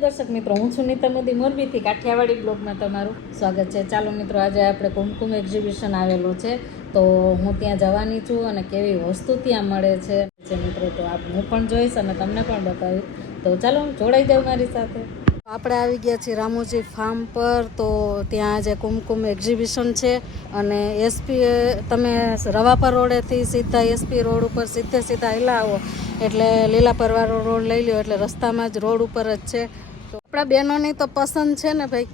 દર્શક મિત્રો, હું છું નીતા મોદી, મોરબીથી કાઠિયાવાડી બ્લોગમાં તમારું સ્વાગત છે. ચાલો મિત્રો, આજે આપણે કુમકુમ એક્ઝિબિશન આવેલું છે. તો હું ત્યાં જવાની છું અને કેવી વસ્તુ ત્યાં મળે છે. જે મિત્રો, તો આપ હું પણ જોઈશ અને તમને પણ બતાવીશ. તો ચાલો જોડાઈ જાઉં મારી સાથે. આપણે આવી ગયા છીએ રામોજી ફાર્મ પર. તો ત્યાં આજે કુમકુમ એક્ઝિબિશન છે અને એસપી તમે રવાપર રોડેથી સીધા એસપી રોડ ઉપર સીધે સીધા હેલા આવો. એટલે લીલા પરવારો રોડ લઈ લ્યો, એટલે રસ્તામાં જ રોડ ઉપર જ છે. તો આપણા બહેનોની તો પસંદ છે ને ભાઈ,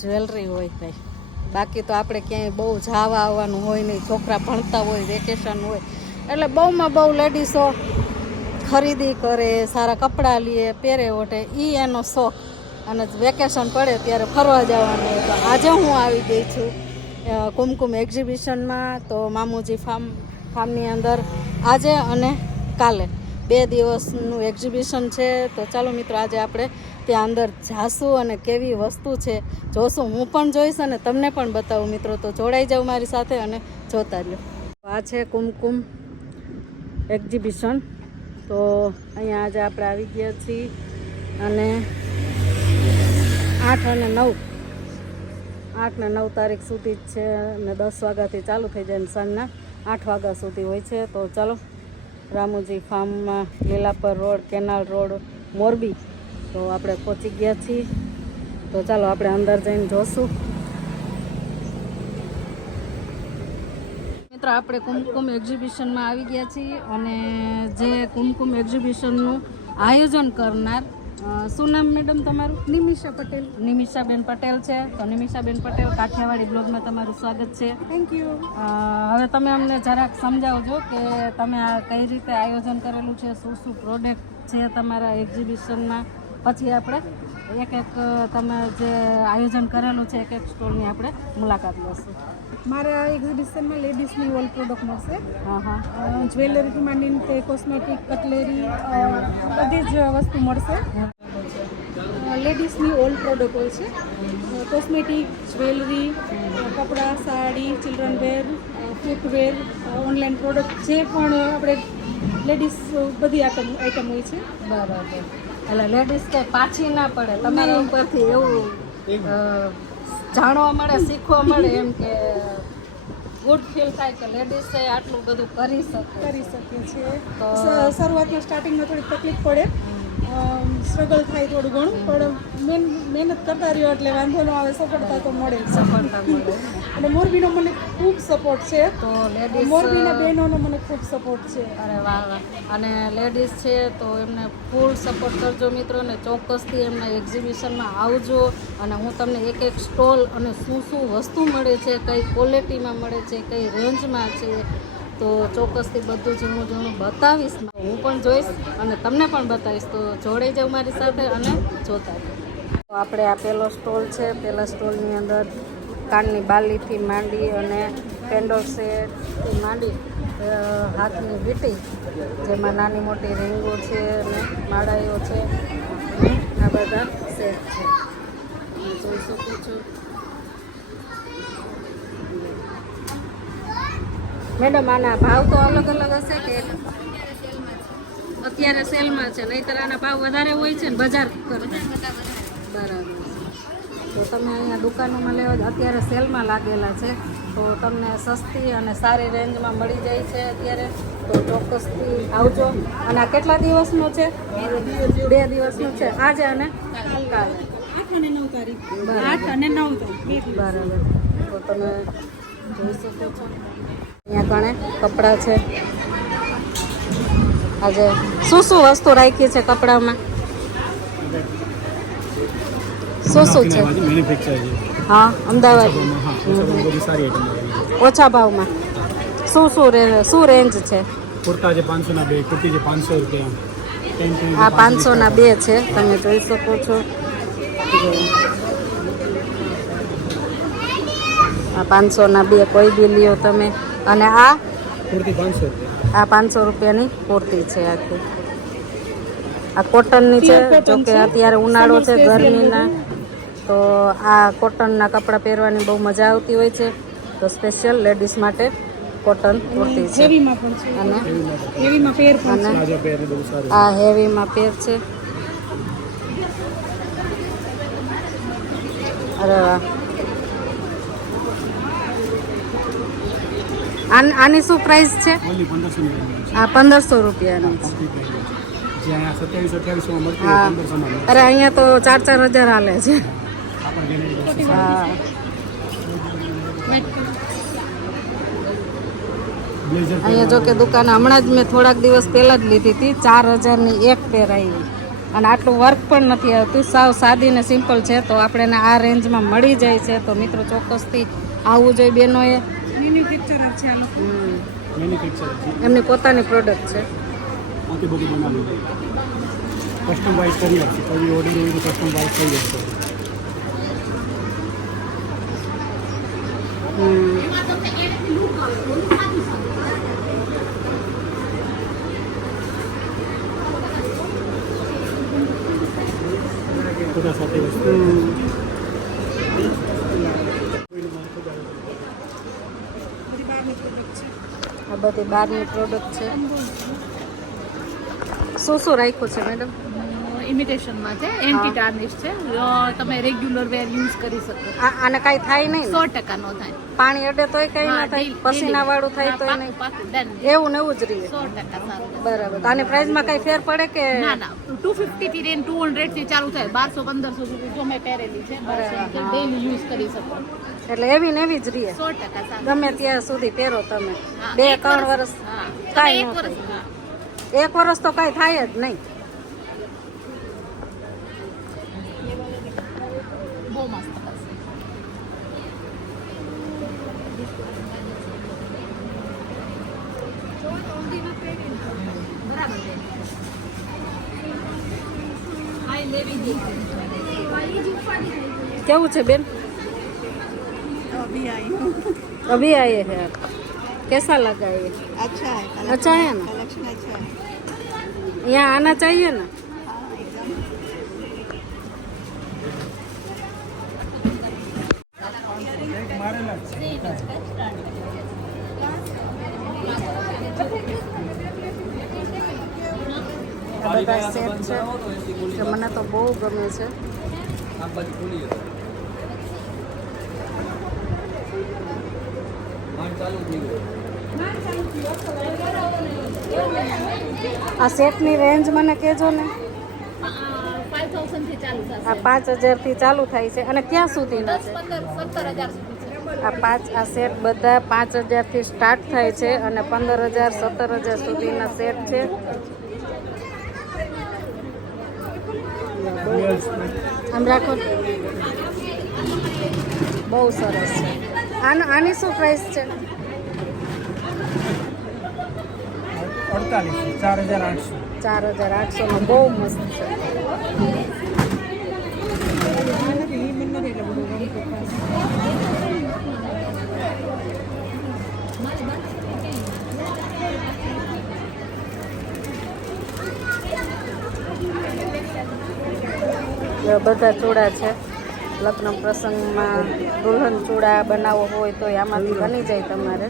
જ્વેલરી હોય ભાઈ. બાકી તો આપણે ક્યાંય બહુ જાવા આવવાનું હોય નહીં, છોકરા ભણતા હોય, વેકેશન હોય. એટલે બહુમાં બહુ લેડીસો ખરીદી કરે, સારા કપડાં લે, પહેરે, ઓઢે. એ એનો શોખ. અને વેકેશન પડે ત્યારે ફરવા જવાનું તો આજે હું આવી ગઈ છું. કુમકુમ એક્ઝિબિશનમાં. તો મામુજી ફાર્મ, ફાર્મની અંદર આજે અને કાલે. બે દિવસનું એક્ઝિબિશન છે. તો ચાલો મિત્રો, આજે આપણે ત્યાં અંદર જાશું અને કેવી વસ્તુ છે, જોશું. હું પણ જોઈશ અને તમને પણ બતાવું, મિત્રો. તો જોડાઈ જાવ મારી સાથે અને જોતા રહ્યો. આ છે કુમકુમ એક્ઝિબિશન. તો અહીંયા આજે આપણે આવી ગયા છીએ અને આઠ અને નવ. આઠ ને નવ તારીખ સુધી જ છે અને દસ વાગ્યાથી ચાલુ થઈ જાય ને સાંજના આઠ વાગ્યા સુધી હોય છે. તો ચાલો, Ramuji ફાર્મમાં Lilapar road, canal road, Morbi તો આપણે પહોંચી ગયા છીએ. તો ચાલો આપણે અંદર જઈને જોશું. મિત્રો આપણે કુમકુમ એક્ઝિબિશનમાં આવી ગયા છીએ અને જે કુમકુમ એક્ઝિબિશનનું આયોજન કરનાર શું નામ મેડમ તમારું? નિમિષા પટેલ. નિમિષાબેન પટેલ છે. તો નિમિષાબેન પટેલ કાઠિયાવાડી બ્લોગમાં તમારું સ્વાગત છે. થેન્ક યુ હવે તમે અમને જરાક સમજાવજો કે તમે આ કઈ રીતે આયોજન કરેલું છે શું શું પ્રોડક્ટ છે તમારા એક્ઝિબિશનમાં પછી આપણે એક એક તમે જે આયોજન કરેલું છે એક એક સ્ટોલની આપણે મુલાકાત લઈશું મારા એક્ઝિબિશનમાં લેડીઝની ઓલ પ્રોડક્ટ મળશે. હા હા. જ્વેલરીથી માંડીને તે કોસ્મેટિક કટલેરી બધી જ વસ્તુ મળશે. લેડીઝની ઓલ પ્રોડક્ટ હોય છે. કોસ્મેટિક જ્વેલરી કપડાં sari children wear footwear online product જે પણ આપણે લેડીઝ બધી આઈટમ આઈટમ હોય છે. બરાબર. એટલે લેડીઝ કે પાછી ના પડે. તમારા ઉપરથી એવું જાણવા મળે શીખવા મળે એમ કે ગુડ ફીલ થાય કે લેડીઝે આટલું બધું કરી શકે. કરી શકીએ છીએ તો- શરૂઆતમાં સ્ટાર્ટિંગમાં થોડી તકલીફ પડે. સ્ટ્રગલ થાય થોડું ઘણું પણ મેન મહેનત કરતા રહ્યો એટલે વાંધો ન આવે સફળતા તો મળે સફળતા મળે. અને મોરબીનો મને ખૂબ સપોર્ટ છે. તો લેડીઝ મોરબીના બહેનોનો મને ખૂબ સપોર્ટ છે. અરે વાહ વાહ. અને લેડીઝ છે તો એમને ફૂલ સપોર્ટ કરજો મિત્રો ને ચોક્કસથી એમના એક્ઝિબિશનમાં આવજો. અને હું તમને એક એક સ્ટોલ અને શું શું વસ્તુ મળે છે કઈ ક્વોલિટીમાં મળે છે કઈ રેન્જમાં છે તો ચોક્કસથી બધું ઝીણું ઝીણું બતાવીશ. હું પણ જોઈશ અને તમને પણ બતાવીશ. તો જોડાઈ જાવ મારી સાથે અને જોતા તો આપણે આ પહેલો સ્ટોલ છે. પહેલા સ્ટોલની અંદર કાનની બાલીથી માંડી અને પેન્ડોલ સેટથી માંડી હાથની વીટી, જેમાં નાની મોટી રીંગો છે અને માળાઈઓ છે. આ બધા સેટ છે. જોઈ શકું છો. મેડમ આના ભાવ તો અલગ અલગ હશે કે અત્યારે સેલમાં છે નહીતર આના ભાવ વધારે હોય છે ને બજાર બરાબર. તો તમે અહીંયા દુકાનોમાં લેવા અત્યારે સેલમાં લાગેલા છે. તો તમને સસ્તી અને સારી રેન્જમાં મળી જાય છે અત્યારે. તો ચોક્કસથી આવજો. અને આ કેટલા દિવસનું છે? બે દિવસનું છે. આજે અને કાલે. આઠ અને નવ તારીખ. આઠ અને નવ તારીખ બરાબર. તો તમે જોઈ શકો છો. અહીંયા ઘણે કપડાં છે. આજે શું શું વસ્તુ રાખી છે કપડામાં? શું શું છે? હા અમદાવાદ. ઓછા ભાવમાં શું શું રે શું રેન્જ છે? કુર્તા છે પાંચસોના બે કુર્તી છે પાંચસો રૂપિયા. પેન્ટ પાંચસો ના બે છે તમે જોઈ શકો છો. આ પાંચસોના બે કોઈ બી લ્યો તમે. અને આ? આ પાંચસો રૂપિયાની કુર્તી છે આખી. આ કોટનની છે જો કે અત્યારે ઉનાળો છે ગરમીના. તો આ કોટનના કપડાં પહેરવાની બહુ મજા આવતી હોય છે. તો સ્પેશિયલ લેડીઝ માટે કોટન કુર્તી છે. હેવીમાં પણ છે. અને? પહેર આ હેવીમાં પેર છે. અરે વાહ. આન- આની શું પ્રાઇસ છે? આ પંદરસો રૂપિયાની. છે. અરે અહીંયા તો ચાર ચાર હજાર હાલે છે. હા. અહીંયા જો કે દુકાન હમણાં જ મેં થોડાક દિવસ પહેલાં જ લીધી હતી. ચાર હજારની એક પેર આવી અને આટલું વર્ક પણ નથી આવતું. સાવ સાદી ને સિમ્પલ છે. તો આપણે આ રેન્જમાં મળી જાય છે. તો મિત્રો ચોક્કસથી આવવું જોઈએ બેનોએ. મેન્યુફેક્ચરર છે આ લોકો હમ. મેન્યુફેક્ચર છે એમની પોતાની પ્રોડક્ટ છે આથી બધું બનાવી દઈએ કસ્ટમ વાઇઝ કરી આપશે કોઈ બી ઓર્ડર હોય તો કસ્ટમ વાઇઝ થઈ જશે હમ. બધા સાથે વસ્તુ હમ. બધી બહારની પ્રોડક્ટ છે આ બધી બહારની પ્રોડક્ટ છે. શું શું રાખ્યું છે મેડમ ઇમિટેશનમાં છે એન્ટી ટાર્નિશ છે. તમે રેગ્યુલર વેર યુઝ કરી શકો. આને કાંઈ થાય નહીં સો ટકા નો થાય. પાણી અડે તોય કંઈ ના થાય. પસીના વાળું થાય તો નહીં. એવું ને એવું જ રહે. સો ટકા બરાબર. આની પ્રાઇસમાં કાંઈ ફેર પડે કે ના ના. ટુ ફિફ્ટીથી રેન ટુ હંડ્રેડથી ચાલુ થાય. બારસો પંદરસો સુધી જો મેં પહેરેલી છે ડેલી યુઝ કરી શકો. એટલે એવી ને એવી જ રીએ સો ટકા ગમે ત્યાં સુધી પહેરો તમે. બે ત્રણ વર્ષ- કાંઈ. એક વર્ષ તો કાંઈ થાય જ નહીં. કેવું છે બેન अभी आई हूँ अभी आए हैं आप कैसा लगा ये अच्छा है अच्छा है ना कलेक्शन अच्छा है यहाँ आना चाहिए ना આ બધા સેટ છે કે મને તો બહુ ગમે છે આ સેટની રેન્જ મને કહેજો ને. આ પાંચ હજારથી ચાલુ થાય છે અને ક્યાં સુધીના આ પાંચ, આ સેટ બધા પાંચ હજારથી સ્ટાર્ટ થાય છે અને પંદર હજાર, સત્તર હજાર સુધીના સેટ છે. આમ રાખો. બહુ સરસ છે. આની શું પ્રાઇસ છે? અડતાલીસ ચાર હજાર આઠસો. ચાર હજાર આઠસોનો બહુ મસ્ત છે. બધા ચૂડા છે. લગ્ન પ્રસંગમાં દુલ્હન ચૂડા બનાવવો હોય તો આમાંથી બની જાય તમારે.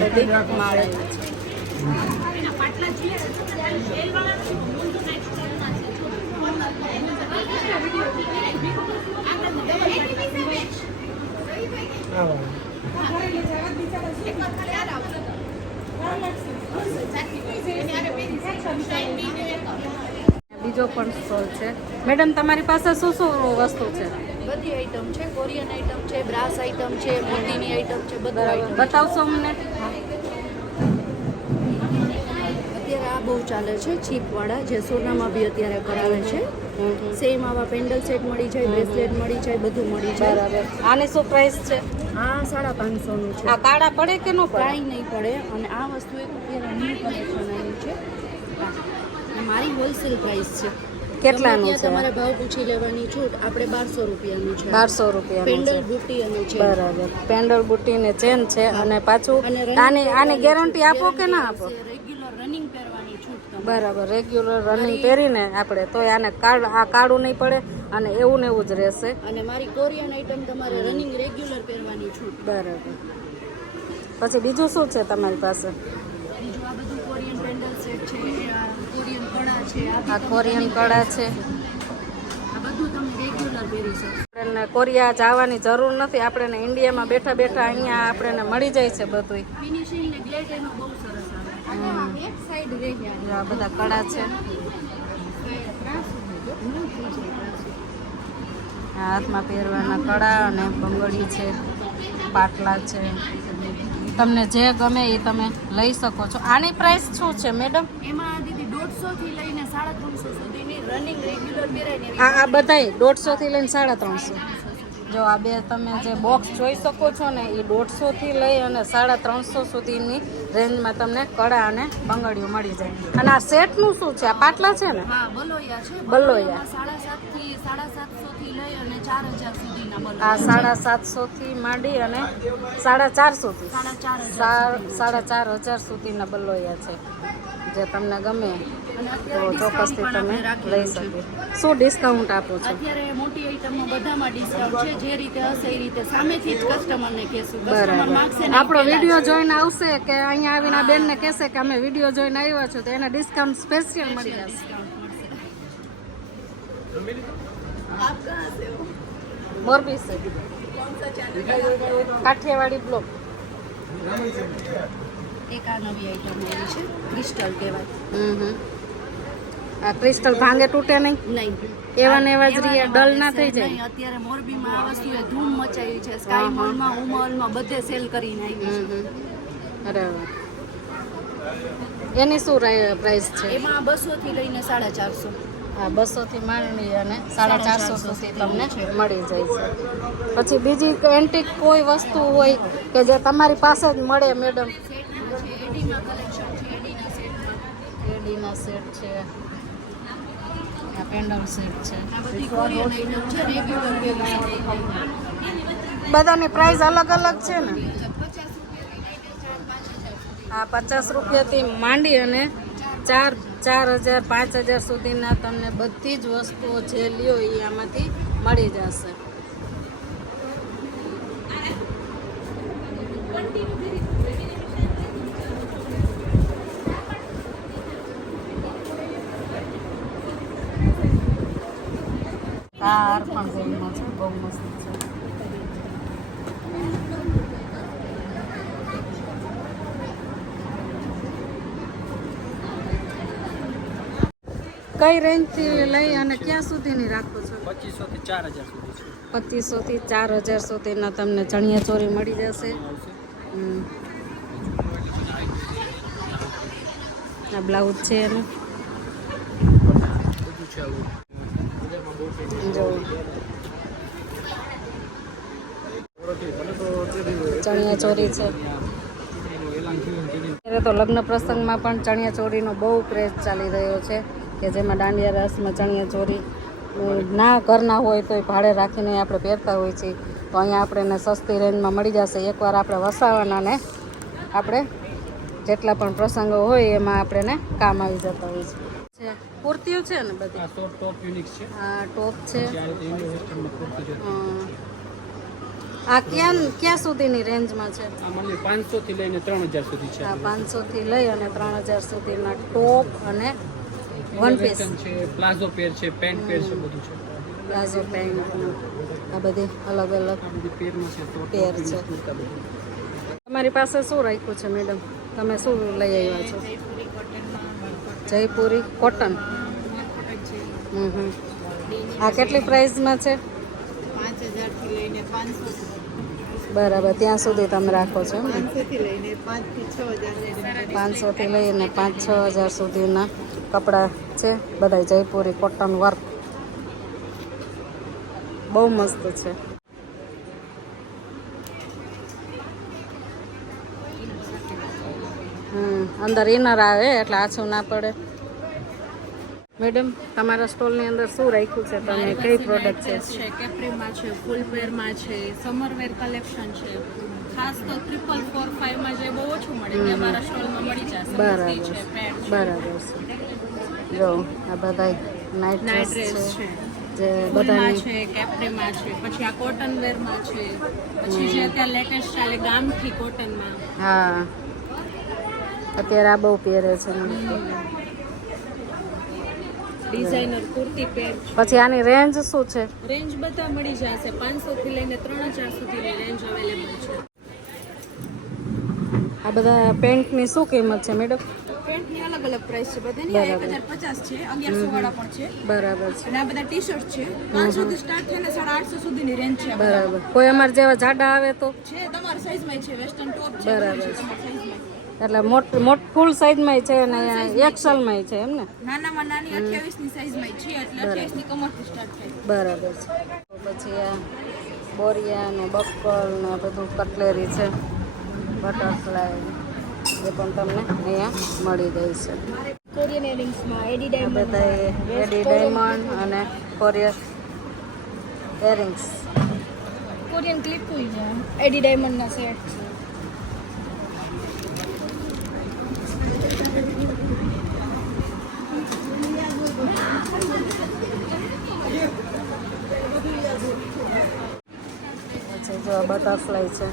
બધી માળા છે બીજો પણ સ્ટોલ છે. મેડમ તમારી પાસે શું શું વસ્તુ છે? બધી આઈટમ છે. કોરિયન આઈટમ છે બ્રાસ આઈટમ છે મોતીની આઈટમ છે બધું બતાવશો અમને? અત્યારે આ બહુ ચાલે છે ચીપવાળા. જે સોનામાં બી અત્યારે કરાવે છે. સેમ આવા પેન્ડલ સેટ મળી જાય બ્રેસલેટ મળી જાય બધું મળી જાય. બરાબર. આની શું પ્રાઇસ છે? આ સાડા પાંચસોનું છે. આ કાળા પડે કે નો કાંઈ નહીં પડે. અને આ વસ્તુ એક અત્યારે ન્યૂ કલેક્શન આવ્યું છે. મારી હોલસેલ પ્રાઇસ છે. કેટલાનું છે? તમારે ભાવ પૂછી લેવાની છૂટ આપણે બારસો રૂપિયાનું છે. બારસો રૂપિયા પેન્ડલ છે. બુટી અને છે. બરાબર. પેન્ડલ બુટી ને ચેન છે અને પાછું આની આની ગેરંટી આપો કે ના આપો? રેગ્યુલર રનિંગ પહેરવાની છૂટ બરાબર. રેગ્યુલર રનિંગ પહેરીને આપણે તોય આને કાળ આ કાળું નહીં પડે અને એવું ને એવું જ રહેશે. અને મારી કોરિયન આઈટમ તમારે રનિંગ રેગ્યુલર પહેરવાની છૂટ બરાબર. પછી બીજું શું છે તમારી પાસે? કોરિયન પેન્ડલ સેટ છે આ કોરિયન કડા છે આ કોરિયન કળા છે. આ બધું તમે રેગ્યુલર પહેરી શકો. આપણને કોરિયા જવાની જરૂર નથી આપણે ઇન્ડિયામાં બેઠા બેઠા અહીંયા આપણને મળી જાય છે બધું ફિનિશિંગ ને ગ્લેટ એનો બહુ સરસ આવે. એક સાઈડ રહી આ બધા કળા છે. હાથમાં પહેરવાના કળા અને બંગડી છે પાટલા છે. તમને જે ગમે એ તમે લઈ શકો છો. આની પ્રાઇસ શું છે મેડમ એમાં દીદી દોઢસો થી લઈને સાડા ત્રણસો સુધીની રનિંગ રેગ્યુલર પહેરાય ને આ બધાય દોઢસો થી લઈને સાડા ત્રણસો. જો આ બે તમે જે બોક્સ જોઈ શકો છો ને એ દોઢસો થી લઈ અને સાડા ત્રણસો સુધીની રેન્જમાં તમને કળા અને બંગડીઓ મળી જાય. અને આ સેટનું શું છે? આ પાટલા છે ને? હા બલોયા છે. બલોયા. સાડા સાતથી સાડા સાતસો થી લઈ અને ચાર હજાર સુધીના આ સાડા સાતસો થી માંડી અને સાડા ચારસો થી. સાડા ચાર હજાર સુધીના બલોયા છે. જે તમને ગમે તો ચોક્કસથી તમે લઈ શકો. શું ડિસ્કાઉન્ટ આપો છો? અત્યારે મોટી આઈટમમાં બધામાં ડિસ્કાઉન્ટ છે. જે રીતે હશે એ રીતે સામેથી જ કસ્ટમરને કહેશું. બરાબર. આપણો વીડિયો જોઈને આવશે કે અહીંયા આવીને આ બેનને કહેશે કે અમે વીડિયો જોઈને આવ્યા છો તો એને ડિસ્કાઉન્ટ સ્પેશિયલ મળી જશે. આપ કહા સે હો? મોરબી છે. કાઠિયાવાડી બ્લોક એક આ નવી આઈટમ આવી છે ક્રિસ્ટલ કહેવાય. આ ક્રિસ્ટલ ભાંગે તૂટે નહીં? નહીં. એવા ને એવા જ રહ્યા, ડલ ના થઈ જાય? અત્યારે મોરબીમાં આ વસ્તુએ ધૂમ મચાવી છે. સ્કાય મોલમાં ઉમોલમાં બધે સેલ કરી નાખી હમ અરે વાહ. એની શું પ્રાઇસ છે? એમાં બસો થી લઈને સાડા ચારસો. હા બસો થી માંડી અને સાડા ચારસો સુધી તમને મળી જાય છે. પછી બીજી એન્ટિક કોઈ વસ્તુ હોય કે જે તમારી પાસે જ મળે મેડમ એડીના સેટ છે. પેન્ડલ સેટ બધાની પ્રાઇસ અલગ અલગ છે ને? આ પચાસ રૂપિયાથી માંડી અને ચાર ચાર હજાર, પાંચ હજાર સુધીના તમને બધી જ વસ્તુઓ જે લ્યો એ આમાંથી મળી જશે. આ હાર પણ ગોલ્ડનો છે, બહુ મસ્ત. કઈ રેન્જથી લઈ અને ક્યાં સુધીની રાખો છો? પચીસો થી ચાર હજાર સુધી પચીસો થી ચાર હજાર સુધીના તમને ચણિયા ચોરી મળી જશે. આ બ્લાઉઝ છે એનું. ચણિયા ચોરી છે. અત્યારે તો લગ્ન પ્રસંગમાં પણ ચણિયા ચોરીનો બહુ ક્રેઝ ચાલી રહ્યો છે. કે જેમાં દાંડિયા રસમાં ચણિયા ચોરી ના ઘરના હોય તો એ ભાડે રાખીને આપણે પહેરતા હોઈએ છીએ. તો અહીંયા આપણે એને સસ્તી રેન્જમાં મળી જશે. એકવાર આપણે વસાવાના ને આપણે જેટલા પણ પ્રસંગો હોય એમાં આપણે એને કામ આવી જતા હોય છે. છે. કુર્તીઓ છે ને બધી? આ ટોપ યુનિક છે. આ ટોપ છે. આ ક્યાં ક્યાં સુધીની રેન્જમાં છે? મને પાંચસો થી લઈને ત્રણ હજાર સુધી છે. લઈ અને ત્રણ હજાર સુધીના ટોપ અને વન પીસ છે પ્લાઝો પેર છે પેન્ટ પેર છે બધું છે. પ્લાઝો પેન્ટ આ બધી અલગ અલગ પેરમાં છે પેર છે. તમારી પાસે શું રાખ્યું છે મેડમ? તમે શું લઈ આવ્યા છો? જયપુરી કોટન હમ હમ. આ કેટલી પ્રાઇસમાં છે? પાંચ હજારથી લઈને પાંચસો બરાબર ત્યાં સુધી તમે રાખો છો પાંચસોથી લઈને પાંચ છ હજાર સુધીના કપડાં છે બધા જયપુરી કોટન વર્ક બહુ મસ્ત છે. અંદર ઇનર આવે એટલે આછું ના પડે. મેડમ તમારા સ્ટોલની અંદર શું રાખ્યું છે? તમે કઈ પ્રોડક્ટ છે? છે કેપ્રીમાં છે ફૂલવેરમાં છે સમરવેર કલેક્શન છે. ખાસ તો ટ્રિપલ ફોર ફાઈવમાં જે બહુ ઓછું મળે તે અમારા સ્ટોલમાં મળી જશે બરાબર છે બરાબર છે. જો આ બધા નાઇટ ડ્રેસ છે. જે બધા છે કેપ્રીમાં છે પછી આ કોટન વેરમાં છે. પછી જે અત્યારે લેટેસ્ટ ચાલે ગામથી કોટનમાં. હા. અત્યારે આ બહુ પહેરે છે. ડિઝાઇનર કુર્તી પેર પછી આની રેન્જ શું છે? રેન્જ બધા મળી જશે. પાંચસો થી લઈને ત્રણ હજાર સુધીની રેન્જ અવેલેબલ છે. આ બધા પેન્ટની શું કિંમત છે મેડમ પેન્ટની અલગ અલગ પ્રાઇસ છે બધાની. એક હજાર પચાસ છે અગિયારસો વાળા પણ છે. બરાબર છે. અને આ બધા ટી શર્ટ છે પાંચસો થી સ્ટાર્ટ થઈને સાડા આઠસો સુધીની રેન્જ છે બરાબર. કોઈ અમારા જેવા જાડા આવે તો? છે તમારા સાઈઝમાં છે વેસ્ટર્ન ટોપ છે બરાબર છે. એટલે મોટ મોટ ફૂલ સાઈઝમાં છે અને એક્સલમાં છે એમ ને? નાનામાં નાની અઠ્યાવીસની સાઈઝમાં છે એટલે અઠ્યાવીસની કમરથી સ્ટાર્ટ થાય. બરાબર છે. પછી આ બોરિયા ને બક્કલ ને બધું કટલેરી છે બટરફ્લાય એ પણ તમને અહીંયા મળી જાય છે. કોરિયન એરિંગ્સમાં એડી ડાયમંડ બધા એડી ડાયમંડ અને કોરિયર એરિંગ્સ કોરિયન ક્લિપ છે એડી ડાયમંડના સેટ જો બટરફ્લાય છે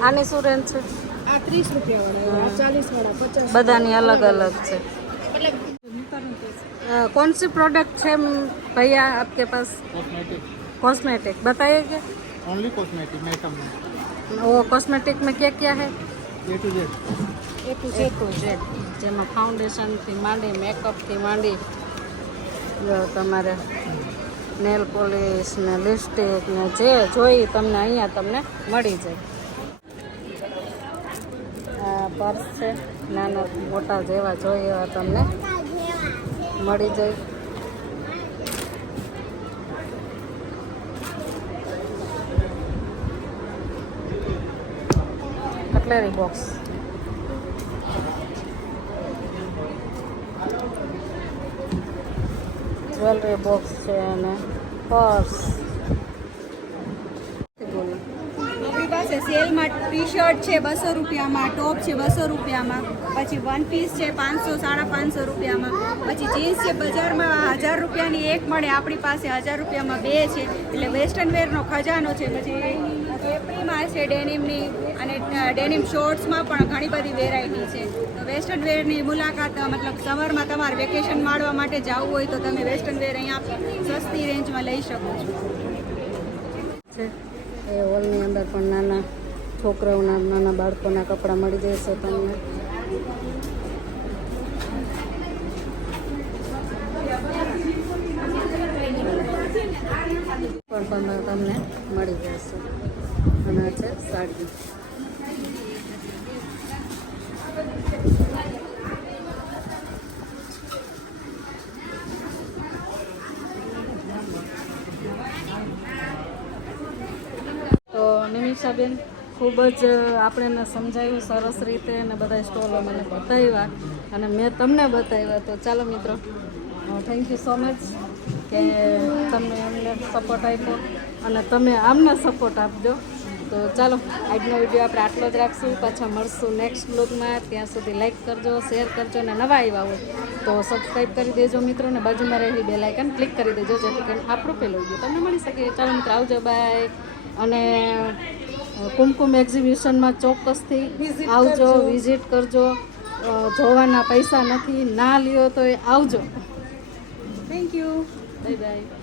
આની શું રેન્જ છે આ ત્રીસ રૂપિયા વાળા આ ચાલીસ વાળા પચાસ બધાની અલગ અલગ છે अ, कौन सी प्रोडक्ट है भैया आपके पास कॉस्मेटिक कॉस्मेटिक बताइए ओनली कॉस्मेटिक मेकअप में वो कॉस्मेटिक में क्या क्या है A to Z A to Z જેમાં ફાઉન્ડેશનથી માંડી મેકઅપથી માંડી જો તમારે નેલ પોલિશ ને લિપસ્ટિક ને જે જોઈ તમને અહીંયા તમને મળી જાય. આ પર્સ છે, નાના મોટા જેવા જોઈએ એવા તમને મળી જાય. Cutlery box. જ્વેલરી બોક્સ છે અને પર્સ સેલમાં ટી શર્ટ છે, બસો રૂપિયામાં, ટોપ છે, બસો રૂપિયામાં, પછી વન પીસ છે, પાંચસો, સાડા પાંચસો રૂપિયામાં, પછી જીન્સ છે, બજારમાં હજાર રૂપિયાની એક મળે, આપણી પાસે હજાર રૂપિયામાં બે છે, એટલે વેસ્ટર્ન વેરનો ખજાનો છે, પછી કેપરીમાં છે ડેનિમની અને ડેનિમ શોર્ટ્સમાં પણ ઘણી બધી વેરાયટી છે. વેસ્ટર્ન વેરની મુલાકાત મતલબ સમરમાં તમારે વેકેશન માણવા માટે જવું હોય તો તમે વેસ્ટર્ન વેર અહીંયા સસ્તી રેન્જમાં લઈ શકો છો. એ હોલની અંદર પણ નાના છોકરાઓના, નાના બાળકોના કપડાં મળી જશે તમને. પણ તમને મળી જશે. અને છે સાડી તો નિમિષાબેન ખૂબ જ આપણે સમજાવ્યું સરસ રીતે અને બધા સ્ટોલો મને બતાવ્યા અને મેં તમને બતાવ્યા. તો ચાલો મિત્રો થેન્ક યુ સો મચ કે તમને અમને સપોર્ટ આપ્યો અને તમે આમને સપોર્ટ આપજો. તો ચાલો, આજનો વીડિયો આપણે આટલો જ રાખશું. પાછા મળશું નેક્સ્ટ બ્લોગમાં ત્યાં સુધી લાઇક કરજો શેર કરજો અને નવા આવ્યા હોય તો સબસ્ક્રાઈબ કરી દેજો મિત્રો અને બાજુમાં રહેલી બે લાઇકન ક્લિક કરી દેજો જેથી કરીને આપણું પેલો તમને મળી શકે. ચાલો મિત્રો, આવજો બાય અને કુમકુમ એક્ઝિબિશનમાં ચોક્કસથી આવજો વિઝિટ કરજો. જોવાના પૈસા નથી ના લ્યો તો એ આવજો. Thank you bye bye